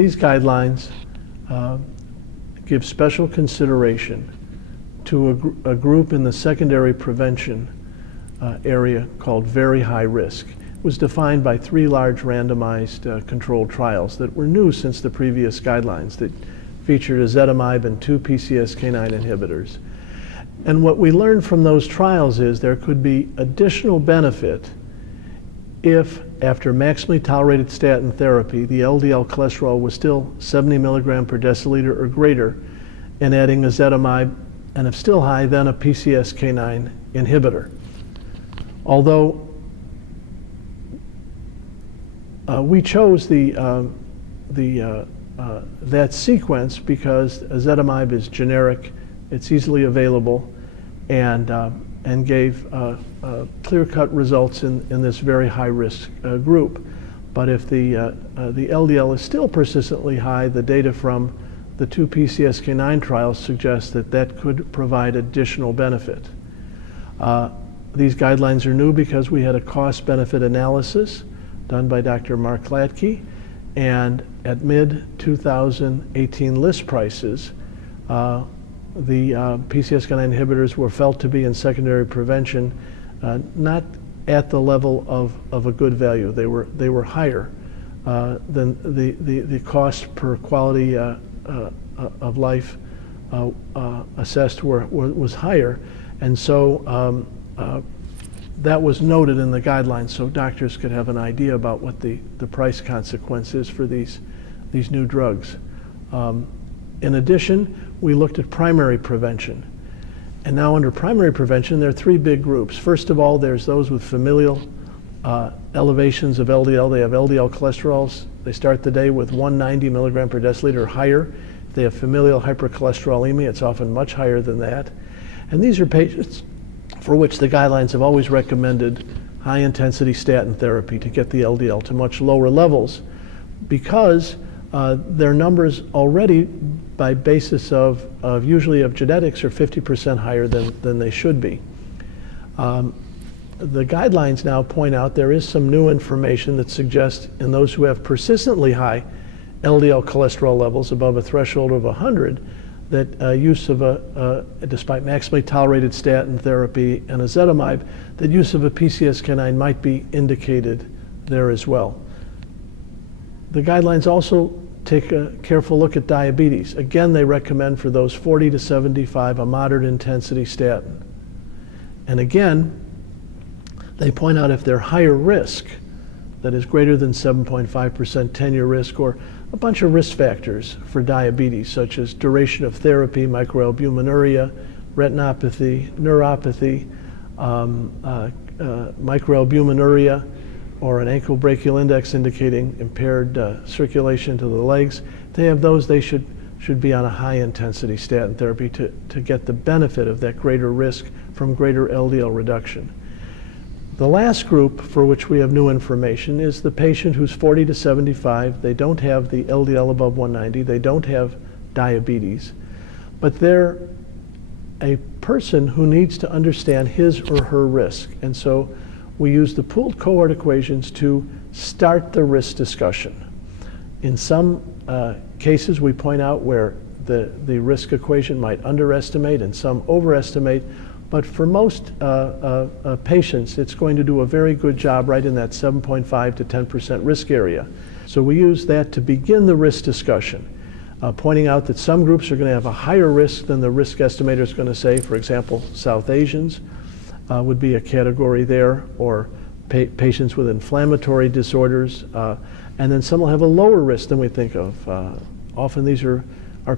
these guidelines give special consideration to a group in the secondary prevention area called very high risk. It was defined by 3 large randomized controlled trials that were new since the previous guidelines that featured ezetimibe and 2 PCSK9 inhibitors. And what we learned from those trials is there could be additional benefit if, after maximally tolerated statin therapy, the LDL cholesterol was still 70 milligram per deciliter or greater, and adding ezetimibe, and if still high, then a PCSK9 inhibitor. Although we chose that sequence because ezetimibe is generic, it's easily available, and gave clear-cut results in this very high-risk group. But if the LDL is still persistently high, the data from the 2 PCSK9 trials suggest that that could provide additional benefit. These guidelines are new because we had a cost-benefit analysis done by Dr. Mark Latke, and at mid-2018 list prices, the PCSK9 inhibitors were felt to be in secondary prevention not at the level of a good value. They were higher than the cost per quality of life assessed was higher, and so that was noted in the guidelines so doctors could have an idea about what the price consequence is for these new drugs. In addition, we looked at primary prevention. And now under primary prevention, there are 3 big groups. First of all, there's those with familial elevations of LDL. They have LDL cholesterols. They start the day with 190 milligram per deciliter or higher. If they have familial hypercholesterolemia, it's often much higher than that. And these are patients for which the guidelines have always recommended high-intensity statin therapy to get the LDL to much lower levels because their numbers already, by basis of usually of genetics, are 50% higher than they should be. The guidelines now point out there is some new information that suggests in those who have persistently high LDL cholesterol levels above a threshold of 100, that use of despite maximally tolerated statin therapy and ezetimibe, that use of a PCSK9 might be indicated there as well. The guidelines also take a careful look at diabetes. Again, they recommend for those 40 to 75 a moderate intensity statin. And again, they point out if they're higher risk, that is greater than 7.5% 10-year risk, or a bunch of risk factors for diabetes, such as duration of therapy, microalbuminuria, retinopathy, neuropathy, microalbuminuria, or an ankle brachial index indicating impaired circulation to the legs. If they have those, they should be on a high-intensity statin therapy to get the benefit of that greater risk from greater LDL reduction. The last group for which we have new information is the patient who's 40 to 75. They don't have the LDL above 190. They don't have diabetes, but they're a person who needs to understand his or her risk. And so we use the pooled cohort equations to start the risk discussion. In some cases, we point out where the risk equation might underestimate and some overestimate. But for most patients, it's going to do a very good job right in that 7.5 to 10% risk area. So we use that to begin the risk discussion, pointing out that some groups are going to have a higher risk than the risk estimator is going to say. For example, South Asians would be a category there, or patients with inflammatory disorders. And then some will have a lower risk than we think of. Often these are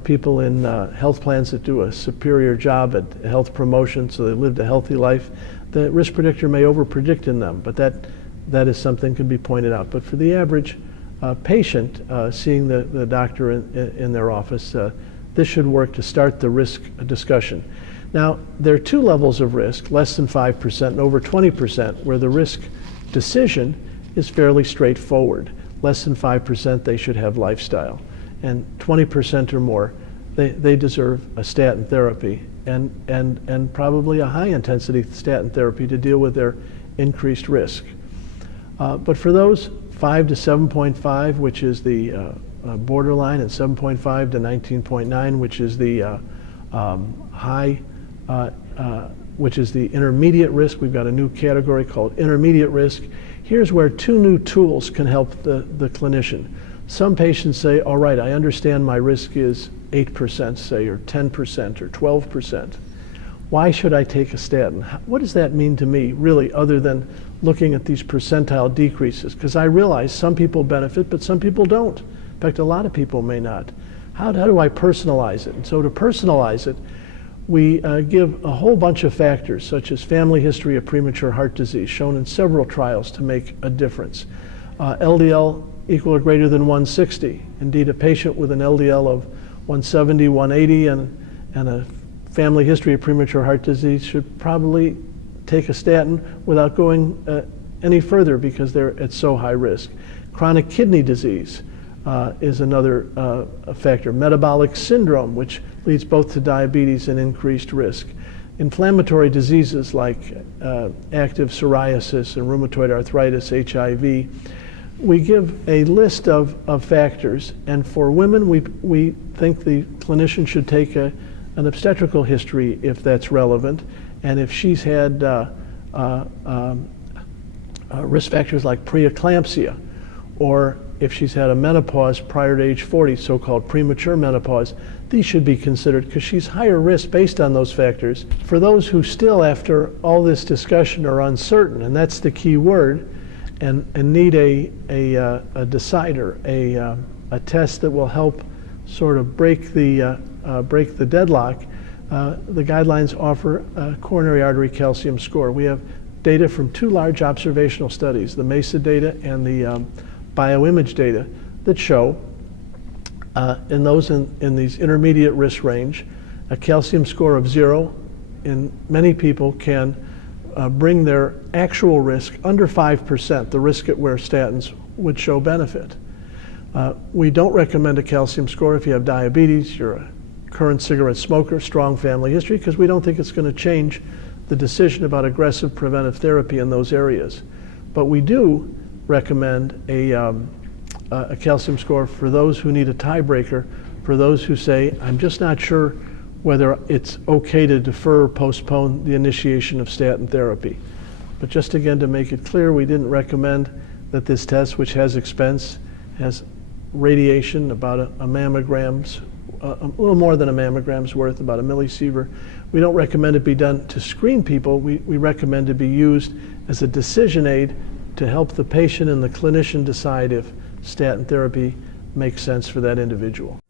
people in health plans that do a superior job at health promotion, so they lived a healthy life. The risk predictor may overpredict in them, but that is something that can be pointed out. But for the average patient seeing the doctor in their office, this should work to start the risk discussion. Now, there are 2 levels of risk, less than 5% and over 20%, where the risk decision is fairly straightforward. Less than 5%, they should have lifestyle. And 20% or more, they deserve a statin therapy and probably a high-intensity statin therapy to deal with their increased risk. But for those 5 to 7.5, which is the borderline, and 7.5 to 19.9, which is the which is the intermediate risk. We've got a new category called intermediate risk. Here's where two new tools can help the clinician. Some patients say, all right, I understand my risk is 8%, say, or 10% or 12%. Why should I take a statin? What does that mean to me, really, other than looking at these percentile decreases? Because I realize some people benefit, but some people don't. In fact, a lot of people may not. How do I personalize it? And so to personalize it, we give a whole bunch of factors, such as family history of premature heart disease, shown in several trials to make a difference. LDL equal or greater than 160. Indeed, a patient with an LDL of 170, 180, and a family history of premature heart disease should probably take a statin without going any further because they're at so high risk. Chronic kidney disease is another factor. Metabolic syndrome, which leads both to diabetes and increased risk. Inflammatory diseases like active psoriasis and rheumatoid arthritis, HIV. We give a list of factors, and for women, we think the clinician should take an obstetrical history if that's relevant, and if she's had risk factors like preeclampsia, or if she's had a menopause prior to age 40, so-called premature menopause, these should be considered because she's higher risk based on those factors. For those who still, after all this discussion, are uncertain, and that's the key word, and need a decider, a test that will help sort of break the deadlock, the guidelines offer a coronary artery calcium score. We have data from two large observational studies, the MESA data and the bioimage data, that show in those in these intermediate risk range, a calcium score of 0 in many people can bring their actual risk under 5%, the risk at where statins would show benefit. We don't recommend a calcium score if you have diabetes, you're a current cigarette smoker, strong family history, because we don't think it's going to change the decision about aggressive preventive therapy in those areas. But we do recommend a calcium score for those who need a tiebreaker, for those who say, I'm just not sure whether it's okay to defer or postpone the initiation of statin therapy. But just again to make it clear, we didn't recommend that this test, which has expense, has radiation, about a mammogram's, a little more than a mammogram's worth, about a millisievert. We don't recommend it be done to screen people. We recommend it be used as a decision aid to help the patient and the clinician decide if statin therapy makes sense for that individual.